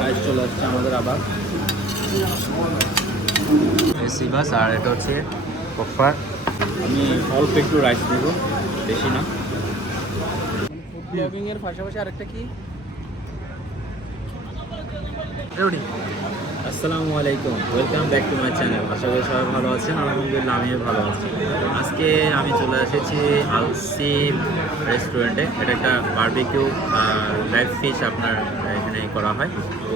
Rice চলে আসছে আমাদের আবার সিবাস, আর এটা হচ্ছে কফার। আমি অল্প একটু রাইস নেব, বেশি না। ব্লগিং এর পাশাপাশি আরেকটা কি আসসালামু আলাইকুম, welcome back to my channel. আশা করি সবাই ভালো আছেন, আলহামদুলিল্লাহ আমিও ভালো আছি। আজকে আমি চলে এসেছি আলসি রেস্টুরেন্টে। এটা একটা বারবিকিউ লাইভ ফিশ আপনার এখানে করা হয়। তো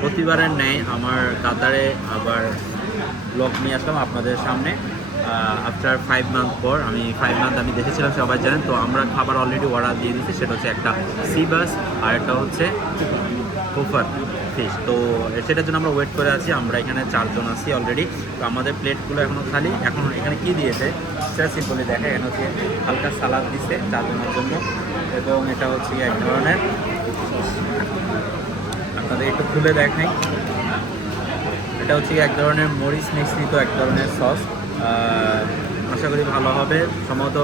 প্রতিবারের ন্যায় আমার কাতারে আবার ব্লগ নিয়ে আসলাম আপনাদের সামনে। আফটার 5 মান্থ পর, আমি 5 মান্থ আমি দেখেছিলাম, সবাই জানেন। তো আমরা খাবার অলরেডি অর্ডার দিয়ে দিচ্ছি, সেটা হচ্ছে একটা সিবাস আর একটা হচ্ছে কুফার ফিশ। তো সেটার জন্য আমরা ওয়েট করে আছি। আমরা এখানে 4 জন আছি অলরেডি। তো আমাদের প্লেটগুলো এখনও খালি। এখন এখানে কি দিয়েছে সেটা সিম্পলি দেখা। এখানে হচ্ছে হালকা সালাদ দিচ্ছে 4 জনের জন্য, এবং এটা হচ্ছে এক ধরনের, আপনাদের একটু খুলে দেখাই, এটা হচ্ছে এক ধরনের মরিচ মিশ্রিত এক ধরনের সস। আশা করি ভালো হবে। সম্ভবত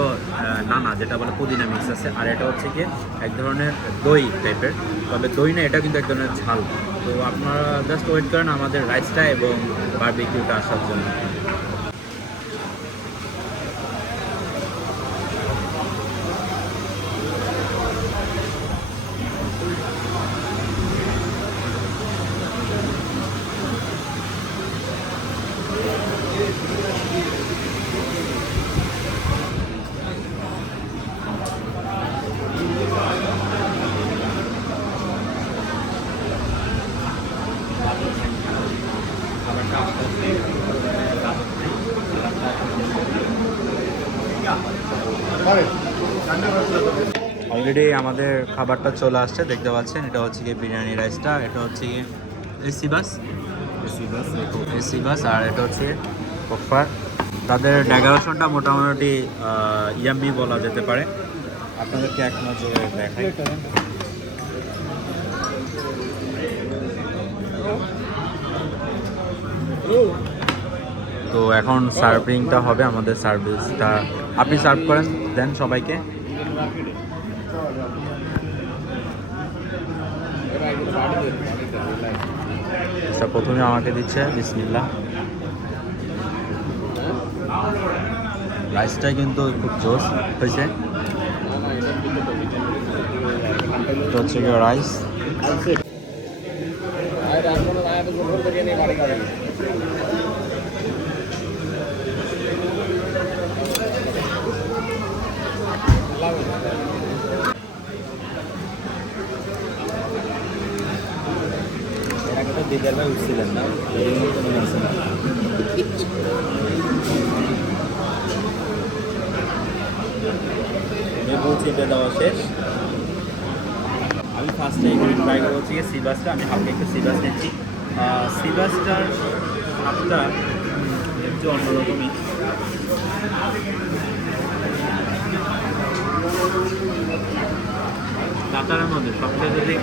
নানা যেটা বলে পুদিনা মিক্স আছে। আর এটা হচ্ছে গিয়ে এক ধরনের দই টাইপের, তবে দই না, এটা কিন্তু এক ধরনের ঝাল। তো আপনারা জাস্ট ওয়েট করেন আমাদের রাইসটা এবং বারবিকিউটা আসার জন্য। অলরেডি আমাদের খাবারটা চলে আসছে, দেখতে পাচ্ছেন। এটা হচ্ছে গিয়ে বিরিয়ানি রাইসটা, এটা হচ্ছে গিয়ে সিবাস, আর এটা হচ্ছে কফার। তাদের ডেকোরেশনটা মোটামুটি ইয়াম্মি বলা যেতে পারে। আপনাদেরকে এক নজরে দেখাই। তো এখন সার্ভিংটা হবে, আমাদের সার্ভিসটা আপনি সার্ভ করেন, দেন সবাইকে। আচ্ছা, প্রথমে আমাকে দিচ্ছে, বিসমিল্লাহ। রাইসটা কিন্তু খুব জোস হয়েছে। এটা হচ্ছে গিয়ে রাইস। দিদার ভাই উঠছিলেন না, চিন্তা দেওয়া শেষ। আমি ফার্স্টে এখানে ট্রাই করা হচ্ছে সিবাসটা। আমি হালকা একটু সিবাস নিচ্ছি। সিবাসটার স্বাদটা একটু অন্যরকমই। কাতারের মধ্যে সবচেয়ে যদি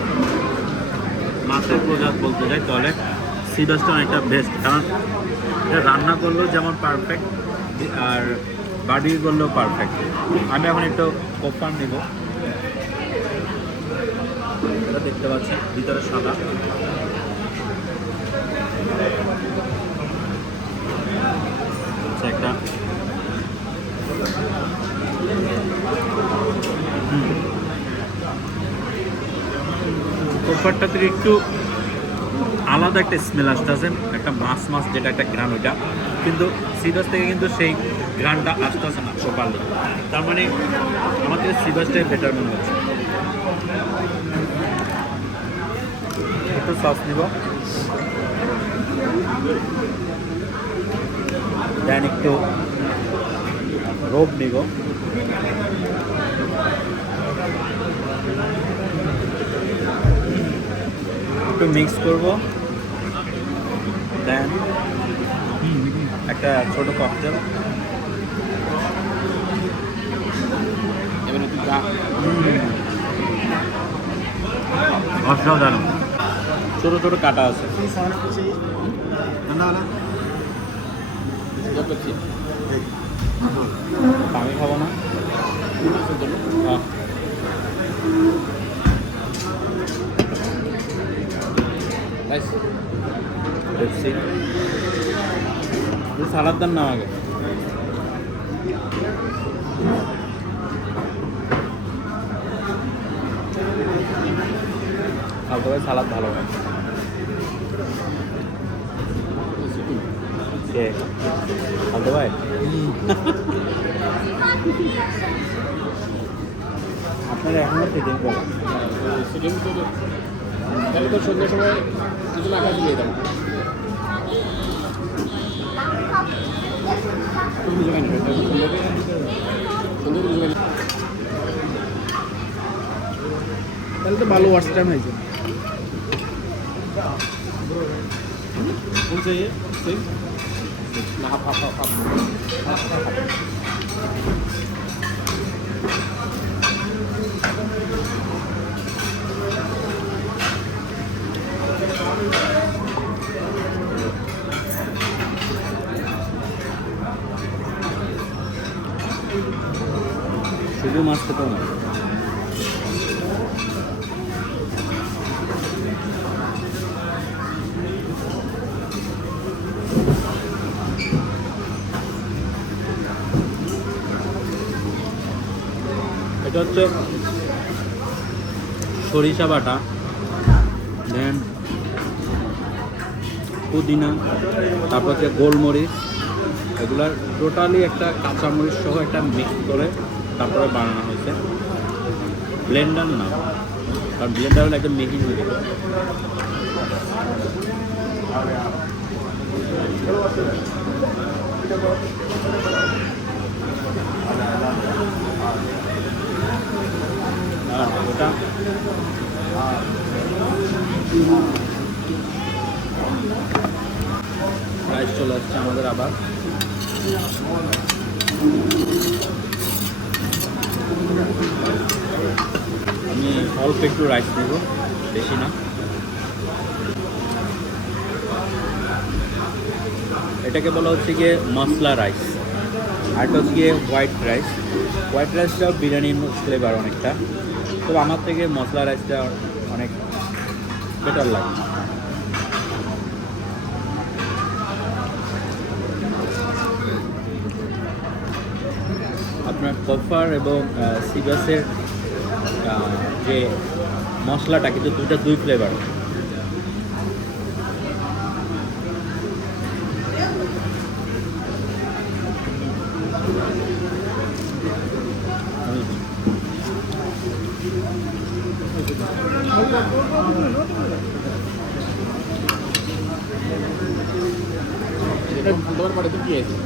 মাছের প্রজাত বলতে যাই, তাহলে সিবাসটা অনেকটা বেস্ট। কারণ এটা রান্না করলেও যেমন পারফেক্ট, আর বার্বিকিউ করলেও পারফেক্ট। আমি এখন একটু কফার নিব। এটা দেখতে পাচ্ছি ভিতরে সাদা। একটা কফারটা থেকে একটু আলাদা একটা স্মেল আসতেছে, একটা মাছ যেটা একটা গ্রান, ওইটা কিন্তু সিবাস থেকে কিন্তু সেই গ্রানটা আসতেছে না প্রপারলি। তার মানে আমাদের সিবাসটাই বেটার মনে হচ্ছে। একটু সস নিব, দেন একটু রোব নিব, একটু মিক্স করবো, দেন একটা ছোট ককটেল। অসাধারণ। ছোট ছোট কাটা আছে। আমি খাবো না। পেপসি সালাদ দেন না আমাকে। খালতো ভাই সালাদ ভালো হয়। কে খালতো ভাই? আপনারা এখনো ফিটিং করেন? সিটিং তো তাহলে তো সন্ধ্যার সময় কিছু না কাজ নিয়ে যাবো। তাহলে তো ভালো ওয়াচ টাইম হয়েছে। না হাফ হাফ হাফ হাফ শুধু মাছ খেতেও না। এটা হচ্ছে সরিষা বাটা, দেন পুদিনা, তারপর হচ্ছে গোলমরিচ, এগুলার টোটালি একটা কাঁচামরিচ সহ একটা মিক্স করে তারপরে বানানো হয়েছে। ব্লেন্ডার না, কারণ ব্লেন্ডার হলে একদম মিহি হয়ে যাবে। আর ওটা রাইস চলে আসছে আমাদের আবার। আমি অল্প একটু রাইস নেব, বেশি না। এটাকে বলা হচ্ছে গিয়ে মশলা রাইস, আর এটা হচ্ছে গিয়ে হোয়াইট রাইস। হোয়াইট রাইসটা বিরিয়ানির ফ্লেভার অনেকটা, তো আমার থেকে মশলা রাইসটা অনেক বেটার লাগে। আপনার কফার এবং সিবাসের যে মশলাটা কিন্তু দুটা দুই ফ্লেভার। এটা তোমার বাড়িতে কি আছে?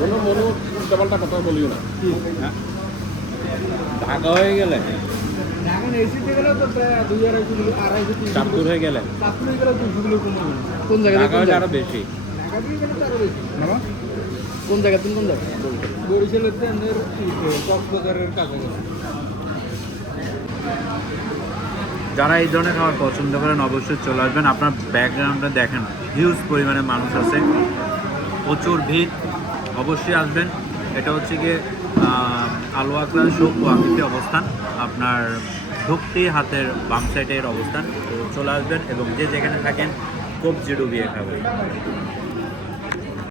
মনো ডাবলটা কথা বলিও না। হ্যাঁ, ঢাকা হয়ে গেলে চাঁদপুর হয়ে গেলে কোন জায়গায় ঢাকা হলে আরো বেশি। কোন জায়গা তুমি কোন জায়গা? বরিশালের কক্সবাজারের কাছাকাছি। যারা এই ধরনের খাবার পছন্দ করেন অবশ্যই চলে আসবেন। আপনার ব্যাকগ্রাউন্ডে দেখেন হিউজ পরিমাণে মানুষ আছে, প্রচুর ভিড়, অবশ্যই আসবেন। এটা হচ্ছে গিয়ে আলু আকরা শোক ওয়াকিতে অবস্থান, আপনার ঢুকতেই হাতের বাম সাইডের অবস্থান। তো চলে আসবেন এবং যে যেখানে থাকেন কবজি ডুবিয়ে খাবেন।